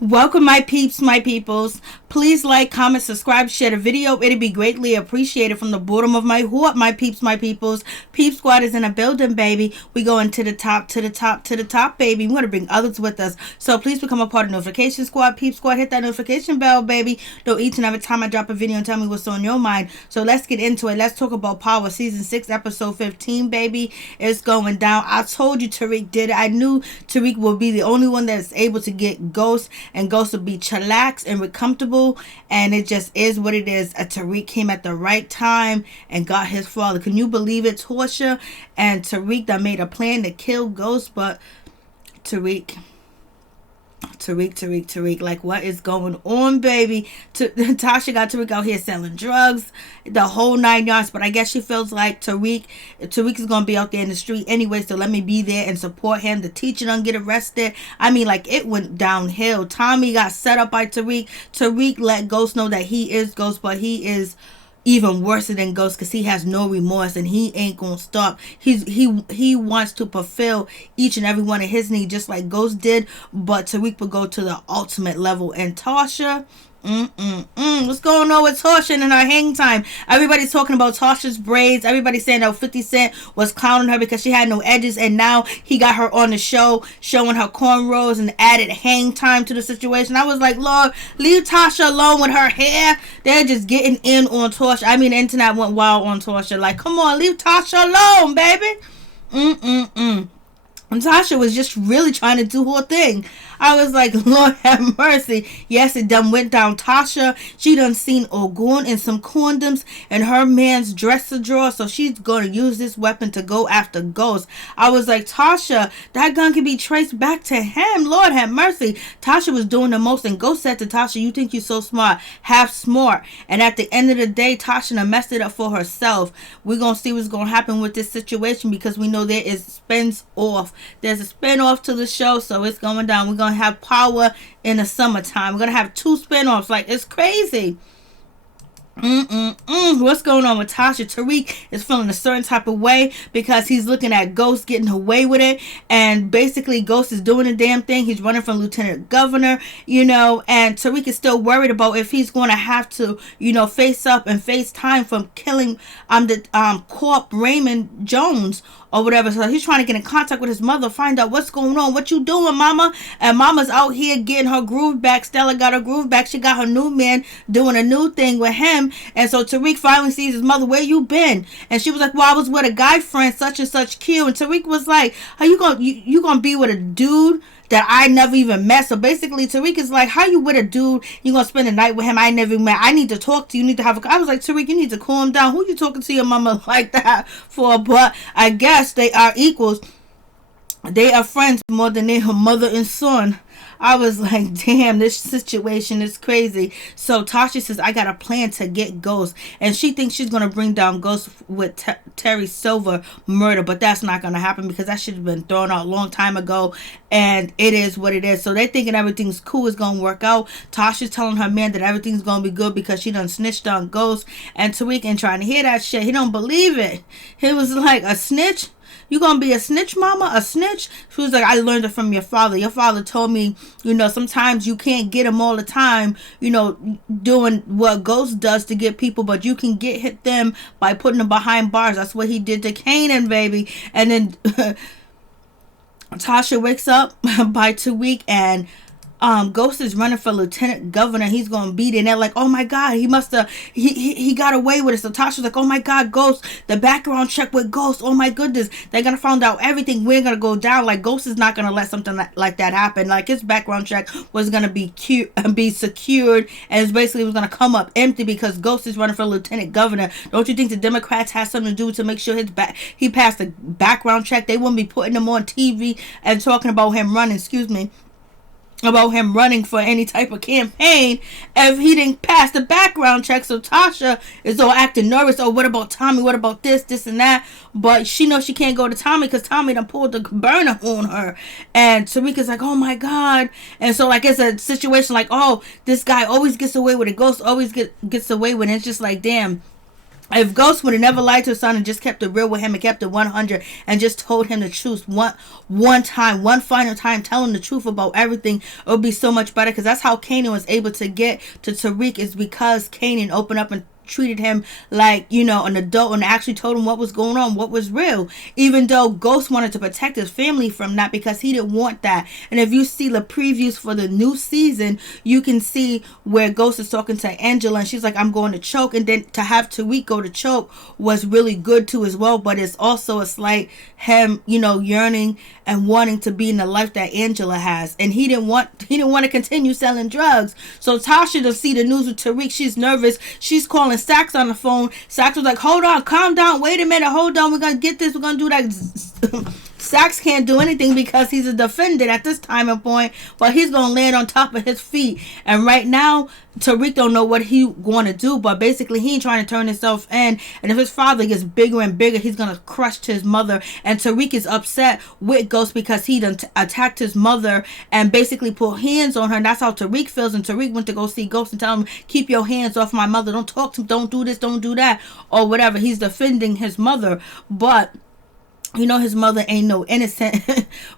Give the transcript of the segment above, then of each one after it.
Welcome, my peeps, my peoples. Please like, comment, subscribe, share the video. It'd be greatly appreciated from the bottom of my heart, my peeps, my peoples. Peep Squad is in a building, baby. We going to the top, to the top, to the top, baby. We want to bring others with us. So please become a part of Notification Squad. Peep Squad, hit that notification bell, baby. Know each and every time I drop a video and tell me what's on your mind. So let's get into it. Let's talk about Power Season 6, Episode 15, baby. It's going down. I told you Tariq did it. I knew Tariq will be the only one that's able to get Ghost, and Ghost will be chillaxed and comfortable, and it just is what it is. Tariq came at the right time and got his father. Can you believe it? Tasha and Tariq that made a plan to kill Ghost, but Tariq, like, what is going on, baby? Tasha got Tariq out here selling drugs, the whole 9 yards, but I guess she feels like Tariq is going to be out there in the street anyway, so let me be there and support him. The teacher don't get arrested. I mean, like, it went downhill. Tommy got set up by Tariq. Tariq let Ghost know that he is Ghost, but he is even worse than Ghost because he has no remorse and he ain't gonna stop. He wants to fulfill each and every one of his needs just like Ghost did, but Tariq would go to the ultimate level. And Tasha, what's going on with Tasha and her hang time? Everybody's talking about Tasha's braids. Everybody's saying that 50 Cent was clowning her because she had no edges, and now he got her on the show showing her cornrows and added hang time to the situation. I was like, Lord, leave Tasha alone with her hair. They're just getting in on Tasha. I mean, the internet went wild on Tasha. Like, come on, leave Tasha alone, baby. And Tasha was just really trying to do her thing. I was like, Lord have mercy. Yes, it done went down. Tasha, she done seen Ogun and some condoms in her man's dresser drawer, so she's going to use this weapon to go after Ghost. I was like, Tasha, that gun can be traced back to him. Lord have mercy. Tasha was doing the most, and Ghost said to Tasha, you think you're so smart? Have smart. And at the end of the day, Tasha done messed it up for herself. We're going to see what's going to happen with this situation because we know there is spins off. There's a spin-off to the show, so it's going down. We're going to have Power in the summertime. We're going to have 2 spin-offs. Like, it's crazy. What's going on with Tasha? Tariq is feeling a certain type of way because he's looking at Ghost getting away with it, and basically Ghost is doing the damn thing. He's running from lieutenant governor, and Tariq is still worried about if he's going to have to, face up and face time from killing the Corp Raymond Jones or whatever. So he's trying to get in contact with his mother, find out what's going on. What you doing, mama? And mama's out here getting her groove back. Stella got her groove back. She got her new man doing a new thing with him. And so Tariq finally sees his mother. Where you been? And she was like, well, I was with a guy friend, such and such Q. And Tariq was like, how you gonna be with a dude that I never even met? So basically Tariq is like, how you with a dude, you gonna spend the night with him I never met? I need to talk to you. You need to have a... I was like, Tariq, you need to calm down. Who you talking to your mama like that for? But I guess they are equals. They are friends more than they her mother and son. I was like, damn, this situation is crazy. So Tasha says, I got a plan to get Ghost. And she thinks she's going to bring down Ghost with Terry Silver murder. But that's not going to happen because that should have been thrown out a long time ago. And it is what it is. So they're thinking everything's cool. It's going to work out. Tasha's telling her man that everything's going to be good because she done snitched on Ghost. And Tariq ain't trying to hear that shit. He don't believe it. He was like, a snitch? You gonna be a snitch, mama? A snitch? She was like, I learned it from your father. Your father told me, sometimes you can't get them all the time, doing what Ghost does to get people, but you can hit them by putting them behind bars. That's what he did to Kanan, baby. And then Tasha wakes up by Tariq, and Ghost is running for lieutenant governor. He's gonna beat it. And they're like, oh my god, he must have he got away with it. So Tasha's like, oh my god, Ghost, the background check with Ghost, oh my goodness, they're gonna find out everything. We're gonna go down. Like, Ghost is not gonna let something like that happen. Like, his background check was gonna be secured, and it basically was gonna come up empty because Ghost is running for lieutenant governor. Don't you think the Democrats have something to do to make sure he passed the background check? They wouldn't be putting him on TV and talking about him running, about him running for any type of campaign if he didn't pass the background check. So Tasha is all acting nervous. Oh, what about Tommy? What about this and that? But she knows she can't go to Tommy because Tommy done pulled the burner on her. And Tariq's like, oh my god. And so, like, it's a situation like, oh, this guy always gets away with it. Ghost always gets away with it. It's just like, damn. If Ghost would have never lied to his son and just kept it real with him and kept it 100 and just told him the truth one time, one final time, telling the truth about everything, it would be so much better. Because that's how Kanan was able to get to Tariq, is because Kanan opened up and treated him like, an adult, and actually told him what was going on, what was real, even though Ghost wanted to protect his family from that because he didn't want that. And if you see the previews for the new season, you can see where Ghost is talking to Angela and she's like, I'm going to choke. And then to have Tariq go to choke was really good too as well, but it's also a slight him, yearning and wanting to be in the life that Angela has, and he didn't want to continue selling drugs. So Tasha to see the news with Tariq, she's nervous. She's calling Sax on the phone. Sax was like, hold on, calm down, wait a minute, hold on, we're gonna get this, we're gonna do that. Sax can't do anything because he's a defendant at this time and point, but he's gonna land on top of his feet. And right now, Tariq don't know what he going to do, but basically he ain't trying to turn himself in. And if his father gets bigger and bigger, he's gonna crush his mother. And Tariq is upset with Ghost because he done attacked his mother and basically put hands on her. And that's how Tariq feels. And Tariq went to go see Ghost and tell him, keep your hands off my mother. Don't talk to him. Don't do this. Don't do that. Or whatever. He's defending his mother, but his mother ain't no innocent.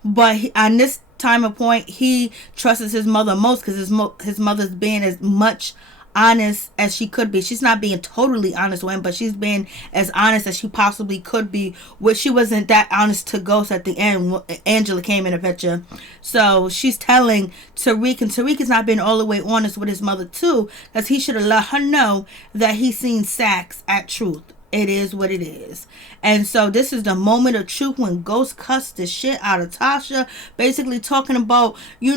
But on this time of point, he trusts his mother most because his mother's being as much honest as she could be. She's not being totally honest with him, but she's being as honest as she possibly could be, which she wasn't that honest to Ghost at the end when Angela came in the picture. So she's telling Tariq, and Tariq is not being all the way honest with his mother too, because he should have let her know that he's seen Sax at truth. It is what it is. And so this is the moment of truth when Ghost cussed the shit out of Tasha, basically talking about, you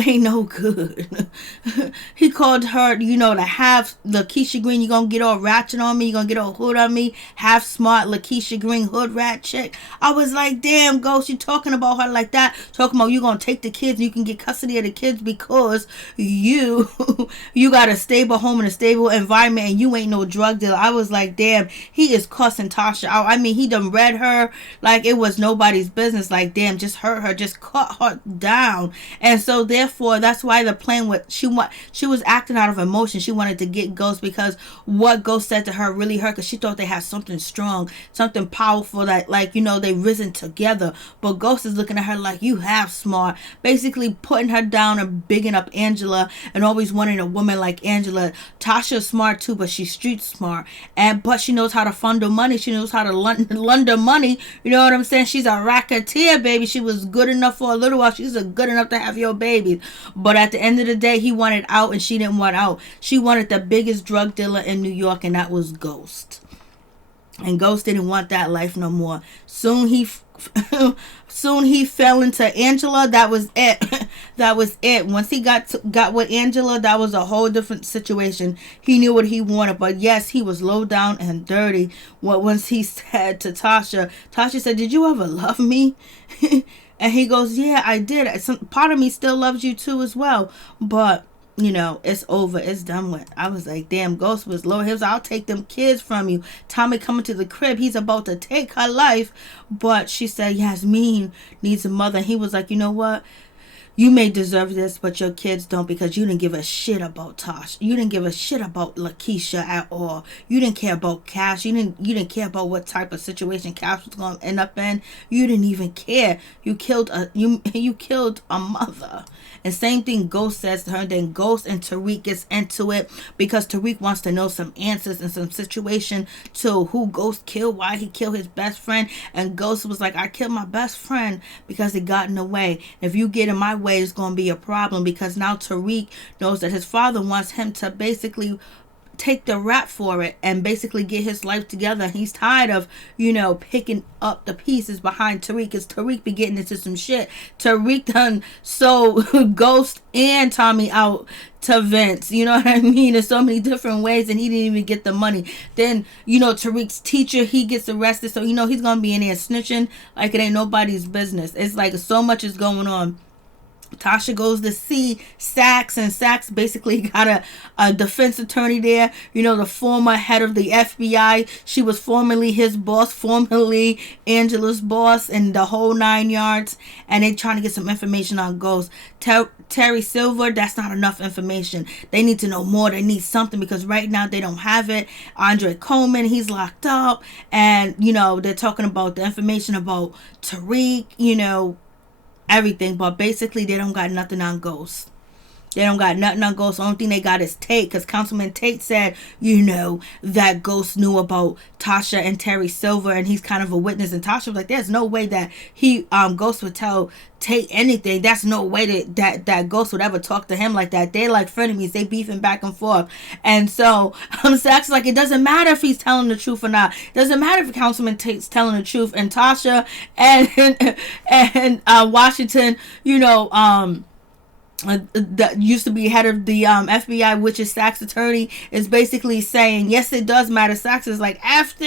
ain't no good. He called her, the half Lakeisha Green. You gonna get all ratchet on me. You gonna get all hood on me. Half smart Lakeisha Green hood rat chick. I was like, damn, Ghost, you talking about her like that? Talking about you gonna take the kids and you can get custody of the kids because you got a stable home and a stable environment and you ain't no drug dealer. I was like, damn, he is cussing Tasha out. I mean, he done read her like it was nobody's business. Like, damn, just hurt her, just cut her down. And so therefore, that's why the plan with she was acting out of emotion. She wanted to get Ghost because what Ghost said to her really hurt, because she thought they had something strong, something powerful that, they risen together. But Ghost is looking at her like, you have smart, basically putting her down and bigging up Angela and always wanting a woman like Angela. Tasha's smart too, but she's street smart, but she knows how to funnel money. She knows how to launder money. You know what I'm saying? She's a racketeer, baby. She was good enough for a little while. She's good enough to have your baby. But at the end of the day, he wanted out and she didn't want out. She wanted the biggest drug dealer in New York, and that was Ghost. And Ghost didn't want that life no more. Soon he fell into Angela. That was it. That was it. Once he got with Angela, that was a whole different situation. He knew what he wanted, but yes, he was low down and dirty. Once he said to Tasha said, did you ever love me? And he goes, yeah, I did. Part of me still loves you too as well. But, it's over. It's done with. I was like, damn, Ghost was low. He was, I'll take them kids from you. Tommy coming to the crib. He's about to take her life. But she said, Yasmin needs a mother. And he was like, you know what? You may deserve this, but your kids don't, because you didn't give a shit about Tosh. You didn't give a shit about Lakeisha at all. You didn't care about Cash. You didn't care about what type of situation Cash was going to end up in. You didn't even care. You killed a mother. And same thing Ghost says to her. Then Ghost and Tariq gets into it because Tariq wants to know some answers and some situation to who Ghost killed, why he killed his best friend. And Ghost was like, I killed my best friend because it got in the way. If you get in my way, it's going to be a problem, because now Tariq knows that his father wants him to basically take the rap for it and basically get his life together. He's tired of, picking up the pieces behind Tariq, because Tariq be getting into some shit. Tariq done so Ghost and Tommy out to Vince, you know what I mean? There's so many different ways, and he didn't even get the money. Then, Tariq's teacher, he gets arrested, so he's gonna be in there snitching like it ain't nobody's business. It's like so much is going on. Tasha goes to see Sachs, and Sachs basically got a defense attorney there. You know, the former head of the FBI. She was formerly his boss, formerly Angela's boss, and the whole 9 yards. And they trying to get some information on Ghost. Terry Silver, that's not enough information. They need to know more. They need something because right now they don't have it. Andre Coleman, he's locked up. And, you know, they're talking about the information about Tariq, you know, everything, but basically they don't got nothing on Ghost. They don't got nothing on Ghost. The only thing they got is Tate, because Councilman Tate said, you know, that Ghost knew about Tasha and Terry Silver, and he's kind of a witness. And Tasha was like, there's no way that Ghost would tell Tate anything. That's no way that Ghost would ever talk to him like that. They're like frenemies. They beefing back and forth. And so Sachs like, it doesn't matter if he's telling the truth or not. It doesn't matter if Councilman Tate's telling the truth. And Tasha and Washington, you know, that used to be head of the FBI, which is Sachs' attorney, is basically saying, yes, it does matter. Sachs is like, after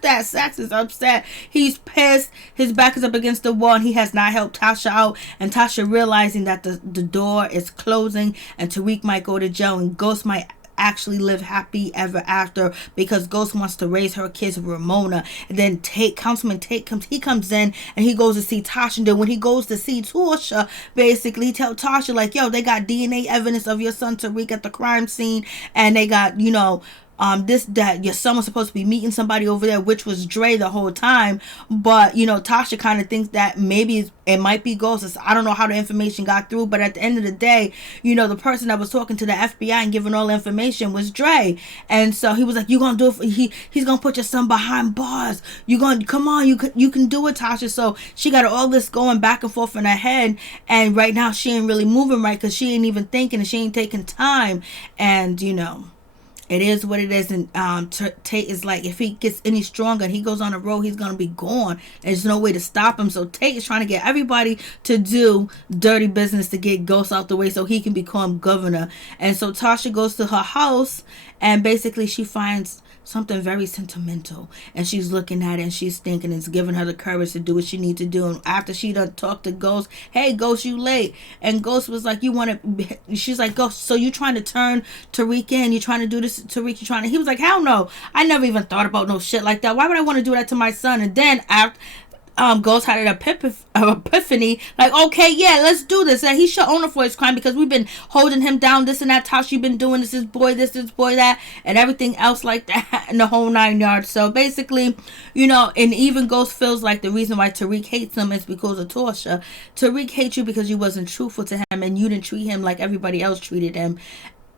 that, Sachs is upset. He's pissed. His back is up against the wall, and he has not helped Tasha out. And Tasha realizing that the door is closing, and Tariq might go to jail, and Ghost might actually live happy ever after, because Ghost wants to raise her kids with Ramona. And then Councilman Tate comes in, and he goes to see Tasha. And then when he goes to see Tasha, basically he tells Tasha like, yo, they got DNA evidence of your son Tariq at the crime scene, and they got, you know, that your son was supposed to be meeting somebody over there, which was Dre the whole time. But, you know, Tasha kind of thinks that maybe it might be Ghost. I don't know how the information got through, but at the end of the day, you know, the person that was talking to the FBI and giving all the information was Dre. And so he was like, you gonna do it he's gonna put your son behind bars. Come on, you can do it, Tasha. So she got all this going back and forth in her head, and right now she ain't really moving right, because she ain't even thinking, and she ain't taking time. And, you know, it is what it is. And Tate is like, if he gets any stronger and he goes on the road, he's going to be gone. There's no way to stop him. So Tate is trying to get everybody to do dirty business to get Ghost out the way so he can become governor. And so Tasha goes to her house, and basically she finds something very sentimental, and she's looking at it, and she's thinking it's giving her the courage to do what she needs to do. And after she done talked to Ghost, hey Ghost, you late. And Ghost was like, she's like, Ghost, so you trying to turn Tariq in? You trying to do this to Tariq? He was like, hell no, I never even thought about no shit like that. Why would I want to do that to my son? And then after Ghost had an epiphany, like, okay, yeah, let's do this. And he should own it for his crime, because we've been holding him down, this and that. Tasha, you've been doing this boy that, and everything else like that, and the whole 9 yards. So basically, you know, and even Ghost feels like the reason why Tariq hates him is because of Tasha. Tariq hates you because you wasn't truthful to him, and you didn't treat him like everybody else treated him.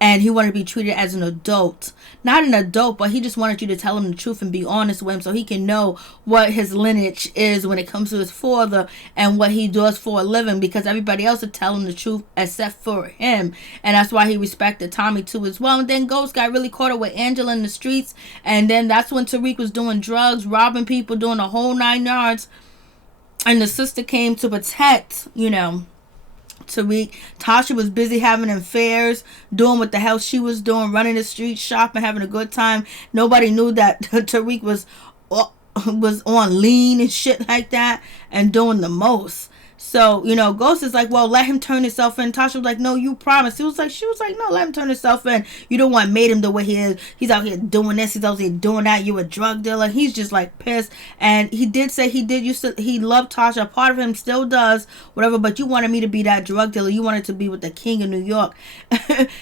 And he wanted to be treated as an adult. Not an adult, but he just wanted you to tell him the truth and be honest with him, so he can know what his lineage is when it comes to his father and what he does for a living, because everybody else is telling the truth except for him. And that's why he respected Tommy too as well. And then Ghost got really caught up with Angela in the streets. And then that's when Tariq was doing drugs, robbing people, doing the whole 9 yards. And the sister came to protect, you know, Tariq. Tasha was busy having affairs, doing what the hell she was doing, running the streets, shopping, having a good time. Nobody knew that Tariq was on lean and shit like that, and doing the most. So, you know, Ghost is like, well, let him turn himself in. Tasha was like, no, you promised. She was like, no, let him turn himself in. You don't want made him the way he is. He's out here doing this. He's out here doing that. You a drug dealer. He's just like pissed. And he did say he loved Tasha. Part of him still does, whatever. But you wanted me to be that drug dealer. You wanted to be with the king of New York.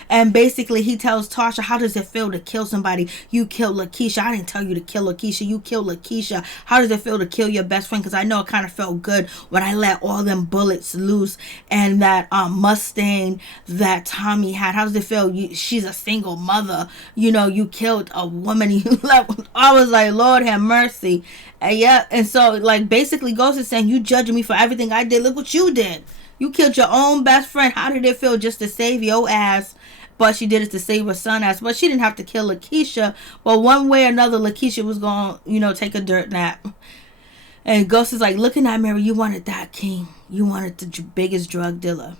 And basically he tells Tasha, how does it feel to kill somebody? You killed Lakeisha. I didn't tell you to kill Lakeisha. You killed Lakeisha. How does it feel to kill your best friend? Because I know it kind of felt good when I let all them bullets loose, and that Mustang that Tommy had. How does it feel? She's a single mother. You know, you killed a woman. You left. I was like, Lord have mercy. And yeah, and so like basically Ghost is saying, you judging me for everything I did. Look what you did. You killed your own best friend. How did it feel just to save your ass? But she did it to save her son ass. But she didn't have to kill Lakeisha. But one way or another, Lakeisha was going to, you know, take a dirt nap. And Ghost is like, looking at Mary, you wanted that king. You wanted the biggest drug dealer.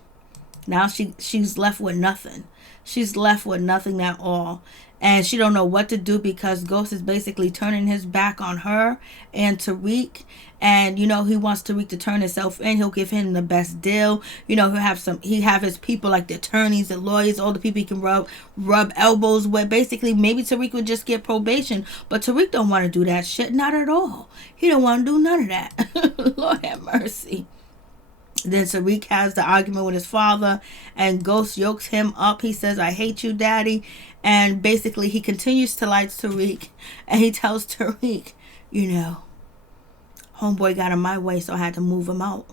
Now she's left with nothing. She's left with nothing at all. And she don't know what to do because Ghost is basically turning his back on her and Tariq. And, he wants Tariq to turn himself in. He'll give him the best deal. He have his people like the attorneys, the lawyers, all the people he can rub elbows with. Basically, maybe Tariq would just get probation. But Tariq don't want to do that shit. Not at all. He don't want to do none of that. Lord have mercy. Then Tariq has the argument with his father, and Ghost yokes him up. He says, I hate you, daddy. And basically, he continues to lie to Tariq, and he tells Tariq, homeboy got in my way, so I had to move him out.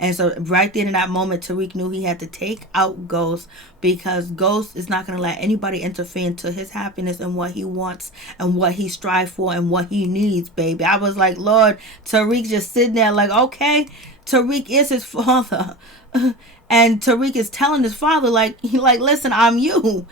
And so right there in that moment, Tariq knew he had to take out Ghost, because Ghost is not going to let anybody interfere into his happiness and what he wants and what he strives for and what he needs, baby. I was like, Lord, Tariq just sitting there like, okay, Tariq is his father. And Tariq is telling his father, listen, I'm you.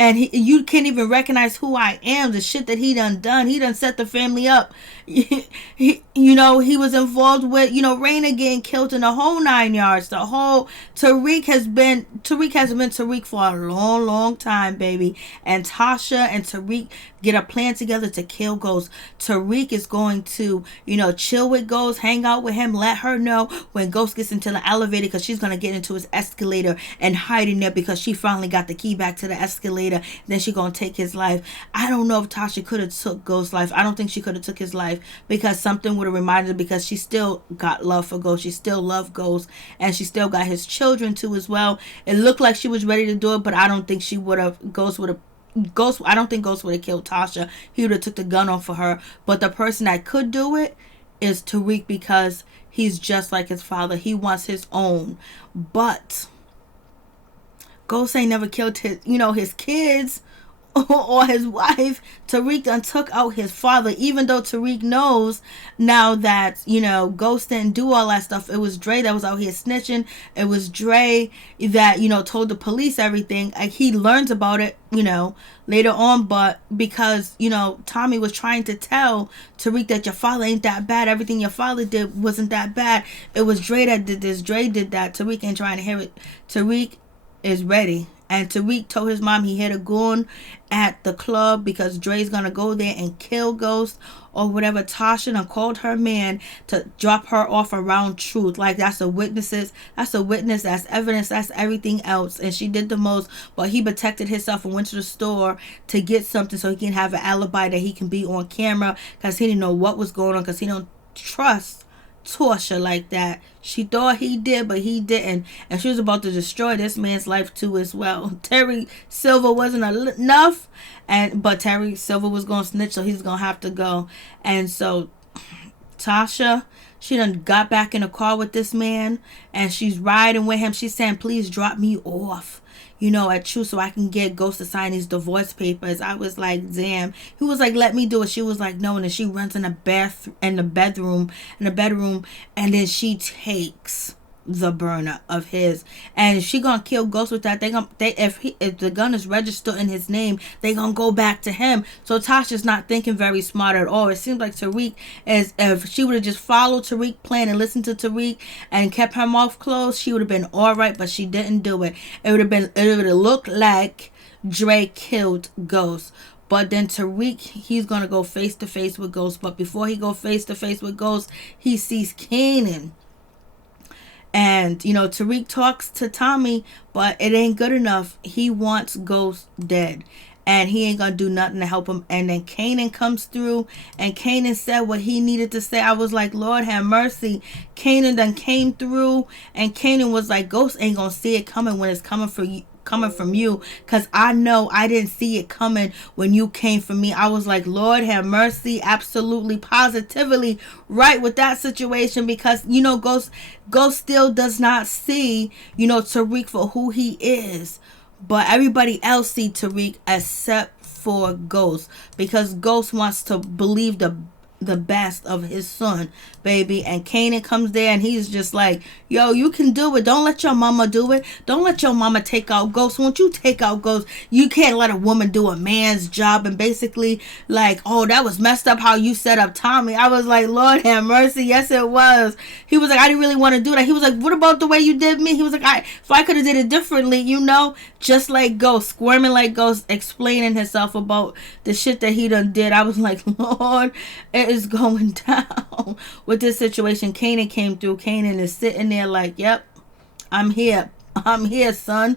And you can't even recognize who I am. The shit that he done. He done set the family up. He was involved with, Raina getting killed in the whole 9 yards. The whole Tariq has been Tariq for a long, long time, baby. And Tasha and Tariq get a plan together to kill Ghost. Tariq is going to, chill with Ghost, hang out with him, let her know when Ghost gets into the elevator, because she's going to get into his escalator and hide in there because she finally got the key back to the escalator. Then she going to take his life. I don't know if Tasha could have took Ghost's life. I don't think she could have took his life, because something would have reminded her, because she still got love for Ghost. She still loved Ghost, and she still got his children too as well. It looked like she was ready to do it, but I don't think she would have. I don't think Ghost would have killed Tasha. He would have took the gun off for her. But the person that could do it is Tariq, because he's just like his father. He wants his own. But Ghost ain't never killed his kids or his wife. Tariq done took out his father, even though Tariq knows now that, Ghost didn't do all that stuff. It was Dre that was out here snitching. It was Dre that, told the police everything. Like, he learns about it, later on, but because, Tommy was trying to tell Tariq that your father ain't that bad. Everything your father did wasn't that bad. It was Dre that did this. Dre did that. Tariq ain't trying to hear it. Tariq is ready. And Tariq told his mom he hit a goon at the club because Dre's gonna go there and kill Ghost or whatever. Tasha done called her man to drop her off around Truth. Like, that's a witness, that's evidence, that's everything else. And she did the most, but he protected himself and went to the store to get something so he can have an alibi that he can be on camera, because he didn't know what was going on, because he don't trust Tasha like that. She thought he did, but he didn't, and she was about to destroy this man's life too as well. Terry Silver wasn't enough, but Terry Silver was gonna snitch, so he's gonna have to go. And so Tasha, she done got back in the car with this man, and she's riding with him. She's saying, please drop me off, at Truth, so I can get Ghost to sign these divorce papers. I was like, damn. He was like, let me do it. She was like, no. And then she runs in the bedroom, and then she takes the burner of his, and she gonna kill Ghost with that. If the gun is registered in his name, they gonna go back to him. So Tasha's not thinking very smart at all. It seems like Tariq is, if she would have just followed Tariq's plan and listened to Tariq and kept her mouth closed, she would have been all right. But she didn't do it. It would have looked like Dre killed Ghost. But then Tariq, he's gonna go face to face with Ghost. But before he go face to face with Ghost, he sees Kanan. And, Tariq talks to Tommy, but it ain't good enough. He wants Ghost dead. And he ain't going to do nothing to help him. And then Kanan comes through, and Kanan said what he needed to say. I was like, Lord have mercy. Kanan done came through, and Kanan was like, Ghost ain't going to see it coming when it's coming from you, because I know I didn't see it coming when you came for me. I was like, Lord have mercy, absolutely, positively right with that situation, because Ghost still does not see Tariq for who he is, but everybody else see Tariq except for Ghost, because Ghost wants to believe the the best of his son, baby. And Kanan comes there and he's just like, yo, you can do it. Don't let your mama do it. Don't let your mama take out Ghost. Won't you take out Ghost? You can't let a woman do a man's job. And basically like, oh, that was messed up how you set up Tommy. I was like, Lord have mercy. Yes, it was. He was like, I didn't really want to do that. He was like, what about the way you did me? He was like, if I could have did it differently, just like Ghost, squirming like Ghost, explaining himself about the shit that he done did. I was like, Lord, it is going down with this situation. Kanan came through. Kanan is sitting there like, yep, I'm here, son.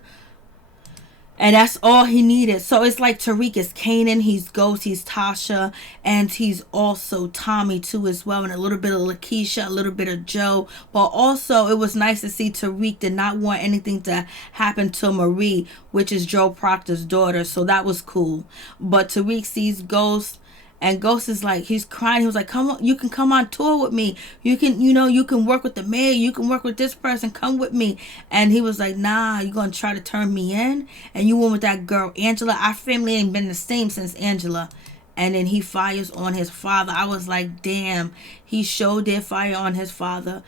And that's all he needed. So it's like Tariq is Kanan, he's Ghost, he's Tasha, and he's also Tommy too as well, and a little bit of Lakeisha, a little bit of Joe. But also it was nice to see Tariq did not want anything to happen to Marie, which is Joe Proctor's daughter. So that was cool. But Tariq sees Ghost, and Ghost is like, he's crying. He was like, come on, you can come on tour with me. You can, you can work with the mayor. You can work with this person. Come with me. And he was like, nah, you going to try to turn me in? And you went with that girl, Angela. Our family ain't been the same since Angela. And then he fires on his father. I was like, damn, he showed their fire on his father.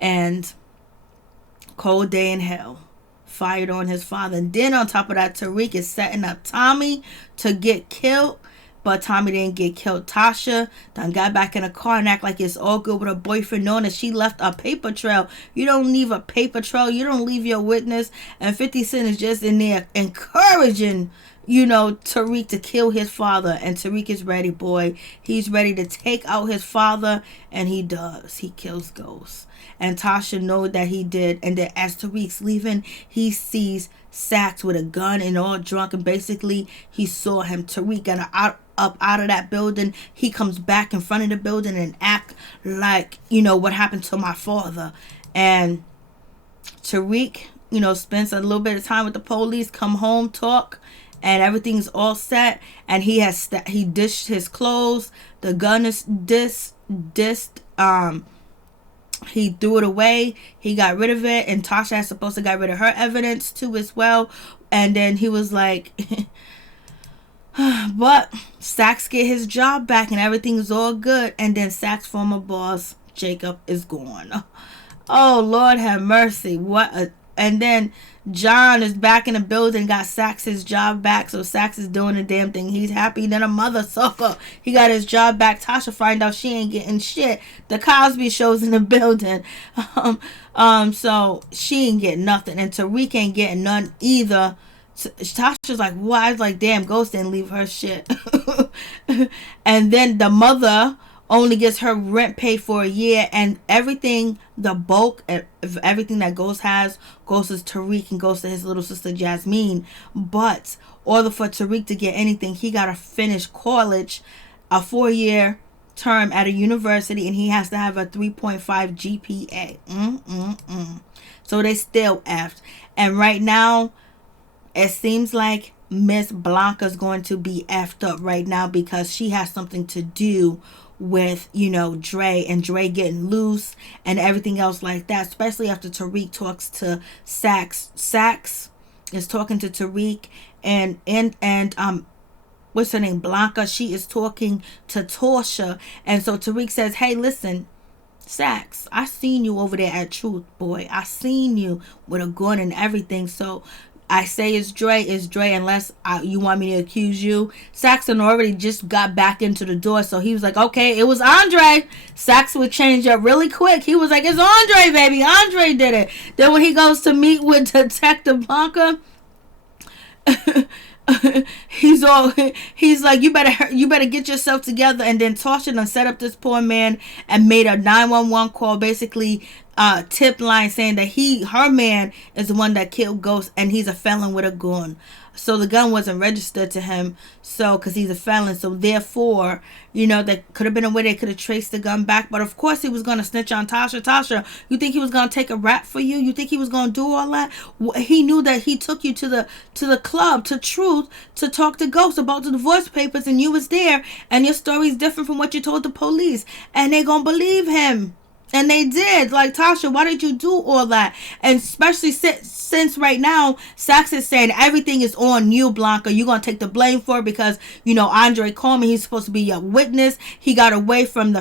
And cold day in hell. Fired on his father. And then on top of that, Tariq is setting up Tommy to get killed. But Tommy didn't get killed. Tasha done got back in a car and act like it's all good with her boyfriend, knowing that she left a paper trail. You don't leave a paper trail. You don't leave your witness. And 50 Cent is just in there encouraging, Tariq to kill his father. And Tariq is ready, boy. He's ready to take out his father. And he does. He kills Ghost. And Tasha knows that he did. And then as Tariq's leaving, he sees Sax with a gun and all drunk. And basically, he saw him. Tariq got up out of that building. He comes back in front of the building and act like, what happened to my father. And Tariq, spends a little bit of time with the police, come home, talk, and everything's all set. And he dished his clothes. The gun is dished. He threw it away. He got rid of it. And Tasha is supposed to got rid of her evidence too as well. And then he was like, but Sax get his job back and everything's all good. And then Sax's former boss, Jacob, is gone. Oh, Lord have mercy. And then John is back in the building, got Sax's job back. So Sax is doing the damn thing. He's happy. Then a mother sucker. He got his job back. Tasha find out she ain't getting shit. The Cosby Show's in the building. So she ain't getting nothing. And Tariq ain't getting none either. Tasha's like, what? I was like, damn, Ghost didn't leave her shit. And then the mother only gets her rent paid for a year, and everything, the bulk of everything that Ghost has, goes to Tariq and goes to his little sister Jasmine. But in order for Tariq to get anything, he got to finish college, a 4-year term at a university, and he has to have a 3.5 GPA. So they still effed. And right now, it seems like Miss Blanca's going to be effed up right now because she has something to do with, Dre and Dre getting loose and everything else like that, especially after Tariq talks to Sax. Sax is talking to Tariq and what's her name? Blanca. She is talking to Tasha. And so Tariq says, hey, listen, Sax, I seen you over there at Truth, boy. I seen you with a gun and everything. So I say it's Dre, unless you want me to accuse you. Saxon already just got back into the door, so he was like, okay, it was Andre. Saxon would change up really quick. He was like, it's Andre, baby. Andre did it. Then when he goes to meet with Detective Blanca, he's like, you better get yourself together. And then Tasha done set up this poor man and made a 911 call, basically tip line saying that her man is the one that killed Ghost and he's a felon with a gun. So the gun wasn't registered to him, so because he's a felon. So therefore, that could have been a way they could have traced the gun back. But of course he was going to snitch on Tasha. Tasha, you think he was going to take a rap for you? You think he was going to do all that? He knew that he took you to the club, to Truth, to talk to Ghost about the divorce papers, and you was there, and your story's different from what you told the police, and they going to believe him. And they did. Like, Tasha, why did you do all that? And especially since right now, Saxe is saying everything is on you, Blanca. You're going to take the blame for it because, Andre Coleman, he's supposed to be your witness. He got away from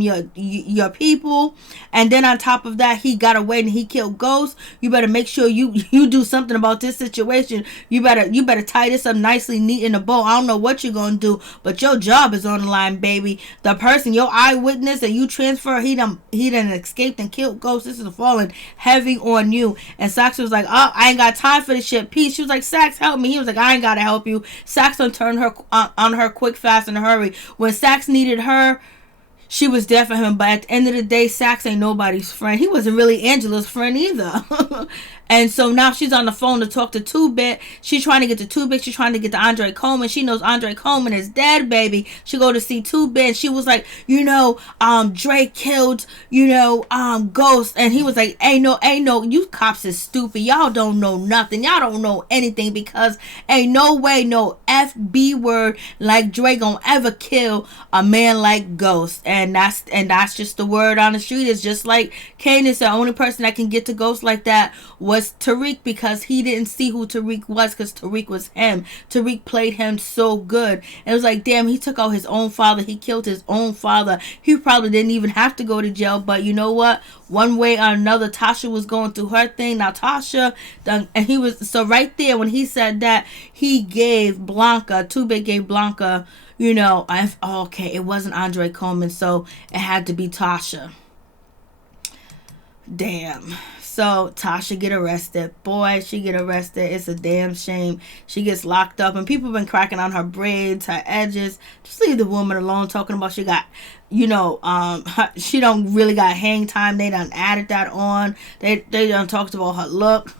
your people. And then on top of that, he got away and he killed Ghost. You better make sure you do something about this situation. You better tie this up nicely, neat in a bow. I don't know what you're going to do, but your job is on the line, baby. The person, your eyewitness that you transfer, he done escaped and killed Ghost. This is falling heavy on you. And Saxe was like, oh, I ain't got time for this shit. Peace. She was like, Saxe, help me. He was like, I ain't gotta help you. Saxe turned her on her quick, fast, in a hurry. When Saxe needed her, she was there for him. But at the end of the day, Saxe ain't nobody's friend. He wasn't really Angela's friend either. And so now she's on the phone to talk to 2-Bit. She's trying to get to 2-Bit. She's trying to get to Andre Coleman. She knows Andre Coleman is dead, baby. She go to see 2-Bit. She was like, Drake killed, Ghost. And he was like, ain't no, you cops is stupid. Y'all don't know nothing. Y'all don't know anything because ain't no way no FB word like Drake gonna ever kill a man like Ghost. And that's just the word on the street. It's just like Kanan said, the only person that can get to Ghost like that was Tariq, because he didn't see who Tariq was, because Tariq was him. Tariq played him so good. And it was like, damn, he took out his own father. He killed his own father. He probably didn't even have to go to jail. But you know what? One way or another, Tasha was going through her thing. Now Tasha, and he was, so right there when he said that, he gave Blanca, 2-Bit gave Blanca, okay, it wasn't Andre Coleman, so it had to be Tasha. Damn. So Tasha get arrested. Boy, she get arrested. It's a damn shame. She gets locked up, and people been cracking on her braids, her edges. Just leave the woman alone. Talking about she got, she don't really got hang time. They done added that on. They done talked about her look.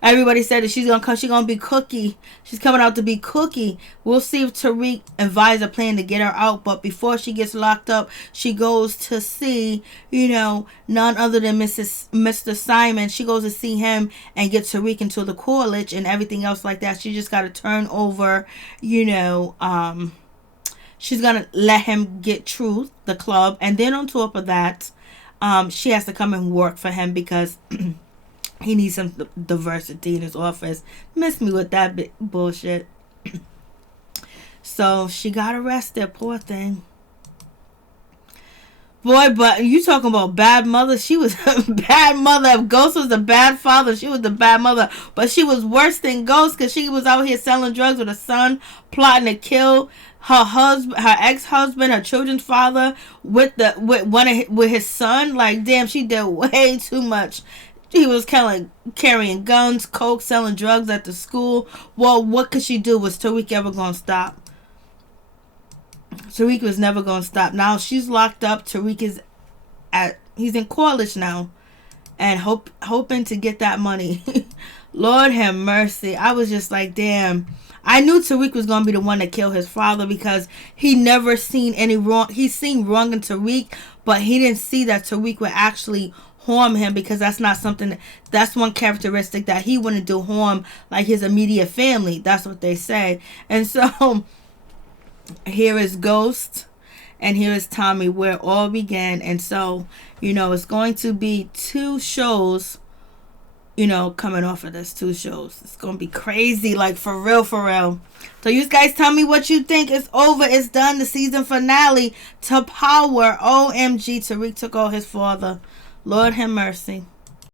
Everybody said that she's gonna be Cookie. She's coming out to be Cookie. We'll see if Tariq and Vice plan to get her out. But before she gets locked up, she goes to see, none other than Mr. Simon. She goes to see him and get Tariq into the college and everything else like that. She just got to turn over, she's going to let him get Truth, the club. And then on top of that, she has to come and work for him because he needs some diversity in his office. Miss me with that bullshit. So she got arrested, poor thing. Boy, but you talking about bad mother. She was a bad mother. If Ghost was a bad father, she was the bad mother. But she was worse than Ghost because she was out here selling drugs with her son, plotting to kill her husband, her ex-husband, her children's father with his son. Like, damn, she did way too much. He was carrying guns, coke, selling drugs at the school. Well, what could she do? Was Tariq ever gonna stop? Tariq was never going to stop. Now she's locked up. Tariq he's in college now and hoping to get that money. Lord have mercy. I was just like, damn. I knew Tariq was going to be the one to kill his father because he never seen any wrong. He seen wrong in Tariq, but he didn't see that Tariq would actually harm him because that's not something, that's one characteristic that he wouldn't do, harm like his immediate family. That's what they say. And so here is Ghost and here is Tommy, where it all began. And so, it's going to be 2 shows, coming off of this. 2 shows. It's going to be crazy, like for real, for real. So you guys tell me what you think. It's over. It's done. The season finale to Power. OMG, Tariq took out his father. Lord have mercy.